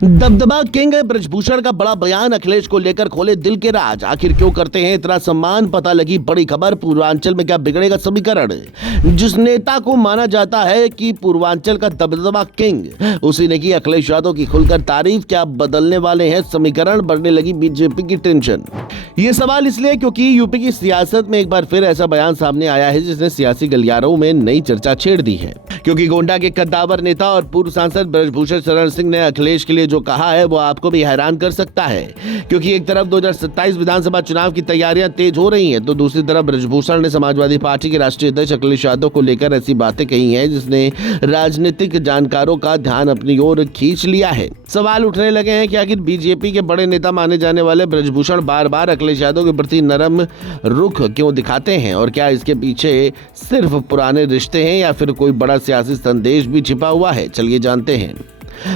दबदबा किंग ब्रजभूषण का बड़ा बयान, अखिलेश को लेकर खोले दिल के राज। आखिर क्यों करते हैं इतना सम्मान, पता लगी बड़ी खबर। पूर्वांचल में क्या बिगड़ेगा समीकरण। जिस नेता को माना जाता है कि पूर्वांचल का दबदबा किंग, उसी ने की अखिलेश यादव की खुलकर तारीफ। क्या बदलने वाले हैं समीकरण, बढ़ने लगी बीजेपी की टेंशन। ये सवाल इसलिए क्योंकि यूपी की सियासत में एक बार फिर ऐसा बयान सामने आया है जिसने सियासी गलियारों में नई चर्चा छेड़ दी है। क्योंकि गोंडा के कद्दावर नेता और पूर्व सांसद ब्रजभूषण शरण सिंह ने अखिलेश के लिए जो कहा है वो आपको भी हैरान कर सकता है। क्योंकि एक तरफ 2027 विधानसभा चुनाव की तैयारियां तेज हो रही हैं, तो दूसरी तरफ ब्रजभूषण ने समाजवादी पार्टी के राष्ट्रीय अध्यक्ष अखिलेश यादव को लेकर ऐसी बातें कही हैं जिसने राजनीतिक जानकारों का ध्यान अपनी ओर खींच लिया है। सवाल उठने लगे हैं कि आखिर बीजेपी के बड़े नेता माने जाने वाले ब्रजभूषण बार बार अखिलेश यादव के प्रति नरम रुख क्यों दिखाते हैं, और क्या इसके पीछे सिर्फ पुराने रिश्ते हैं या फिर कोई बड़ा सियासी संदेश भी छिपा हुआ है। चलिए जानते हैं।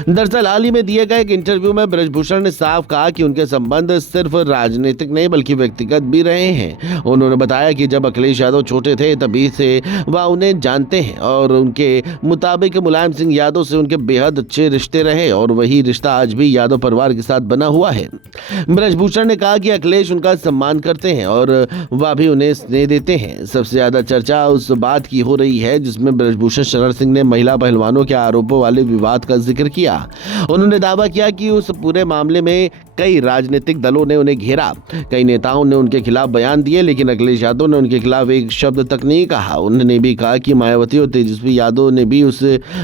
दरअसल हाल ही में दिए गए एक इंटरव्यू में ब्रजभूषण ने साफ कहा कि उनके संबंध सिर्फ राजनीतिक नहीं बल्कि व्यक्तिगत भी रहे हैं। उन्होंने बताया कि जब अखिलेश यादव छोटे थे तभी से वह उन्हें जानते हैं और उनके मुताबिक मुलायम सिंह यादव से उनके बेहद अच्छे रिश्ते रहे और वही रिश्ता आज भी यादव परिवार के साथ बना हुआ है। ब्रजभूषण ने कहा कि अखिलेश उनका सम्मान करते हैं और वह भी उन्हें स्नेह देते हैं। सबसे ज्यादा चर्चा उस बात की हो रही है जिसमें ब्रजभूषण शरण सिंह ने महिला पहलवानों के आरोपों वाले विवाद का जिक्र किया। उन्होंने दावा किया कि उस पूरे मामले में कई राजनीतिक दलों ने उन्हें घेरा, कई नेताओं ने उनके खिलाफ बयान दिए, लेकिन अखिलेश यादव ने उनके खिलाफ एक शब्द तक नहीं कहा। उन्होंने भी कहा कि मायावती और तेजस्वी यादव ने भी उस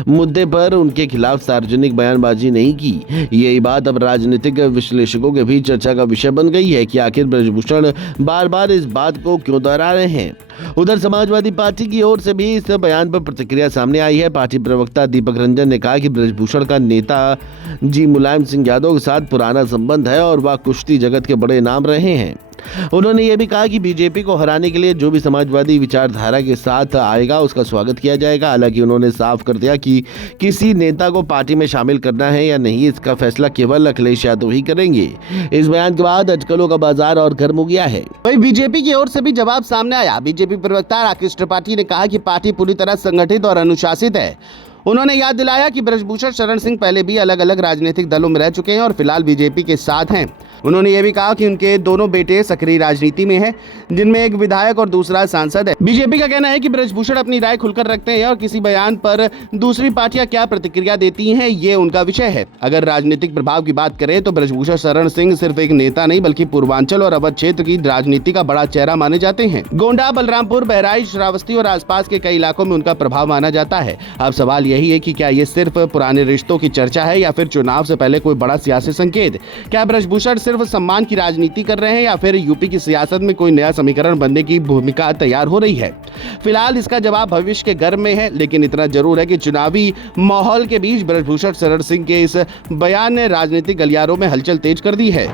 मुद्दे पर उनके खिलाफ सार्वजनिक बयानबाजी नहीं की। यही बात अब राजनीतिक विश्लेषकों के बीच चर्चा का विषय बन गई है कि आखिर ब्रजभूषण बार बार इस बात को क्यों दोहरा रहे हैं। उधर समाजवादी पार्टी की ओर से भी इस बयान पर प्रतिक्रिया सामने आई है। पार्टी प्रवक्ता दीपक रंजन ने कहा कि ब्रजभूषण का नेता जी मुलायम सिंह यादव के साथ पुराना संबंध है और वह कुश्ती जगत के बड़े नाम रहे हैं। उन्होंने ये भी कहा कि बीजेपी को हराने के लिए जो भी समाजवादी विचारधारा के साथ आएगा उसका स्वागत किया जाएगा। हालांकि उन्होंने साफ कर दिया कि किसी नेता को पार्टी में शामिल करना है या नहीं, इसका फैसला केवल अखिलेश यादव ही करेंगे। इस बयान के बाद अटकलों का बाजार और गर्म हो गया है। वहीं बीजेपी की ओर से भी जवाब सामने आया। बीजेपी प्रवक्ता राकेश त्रिपाठी ने कहा कि पार्टी पूरी तरह संगठित और अनुशासित है। उन्होंने याद दिलाया कि ब्रजभूषण शरण सिंह पहले भी अलग अलग राजनीतिक दलों में रह चुके हैं और फिलहाल बीजेपी के साथ हैं। उन्होंने ये भी कहा कि उनके दोनों बेटे सक्रिय राजनीति में हैं, जिनमें एक विधायक और दूसरा सांसद है। बीजेपी का कहना है कि ब्रजभूषण अपनी राय खुलकर रखते हैं और किसी बयान पर दूसरी पार्टियां क्या प्रतिक्रिया देती हैं ये उनका विषय है। अगर राजनीतिक प्रभाव की बात करें तो ब्रजभूषण शरण सिंह सिर्फ एक नेता नहीं बल्कि पूर्वांचल और अवध क्षेत्र की राजनीति का बड़ा चेहरा माने जाते हैं। गोंडा, बलरामपुर, बहराइच, श्रावस्ती और आसपास के कई इलाकों में उनका प्रभाव माना जाता है। अब सवाल यही है कि क्या ये सिर्फ पुराने रिश्तों की चर्चा है या फिर चुनाव से पहले कोई बड़ा सियासी संकेत। क्या ब्रजभूषण सिर्फ सम्मान की राजनीति कर रहे हैं या फिर यूपी की सियासत में कोई नया समीकरण बनने की भूमिका तैयार हो रही है। फिलहाल इसका जवाब भविष्य के गर्भ में है, लेकिन इतना जरूर है कि चुनावी माहौल के बीच ब्रजभूषण शरण सिंह के इस बयान ने राजनीतिक गलियारों में हलचल तेज कर दी है।